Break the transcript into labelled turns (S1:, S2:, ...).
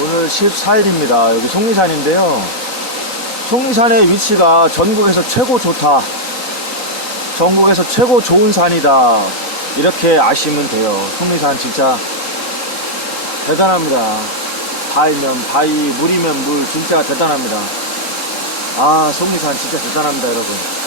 S1: 오늘 14일입니다. 여기 속리산인데요. 속리산의 위치가 전국에서 최고 좋다. 전국에서 최고 좋은 산이다. 이렇게 아시면 돼요. 속리산 진짜 대단합니다. 바위면 바위, 물이면 물, 진짜 대단합니다. 아, 속리산 진짜 대단합니다, 여러분.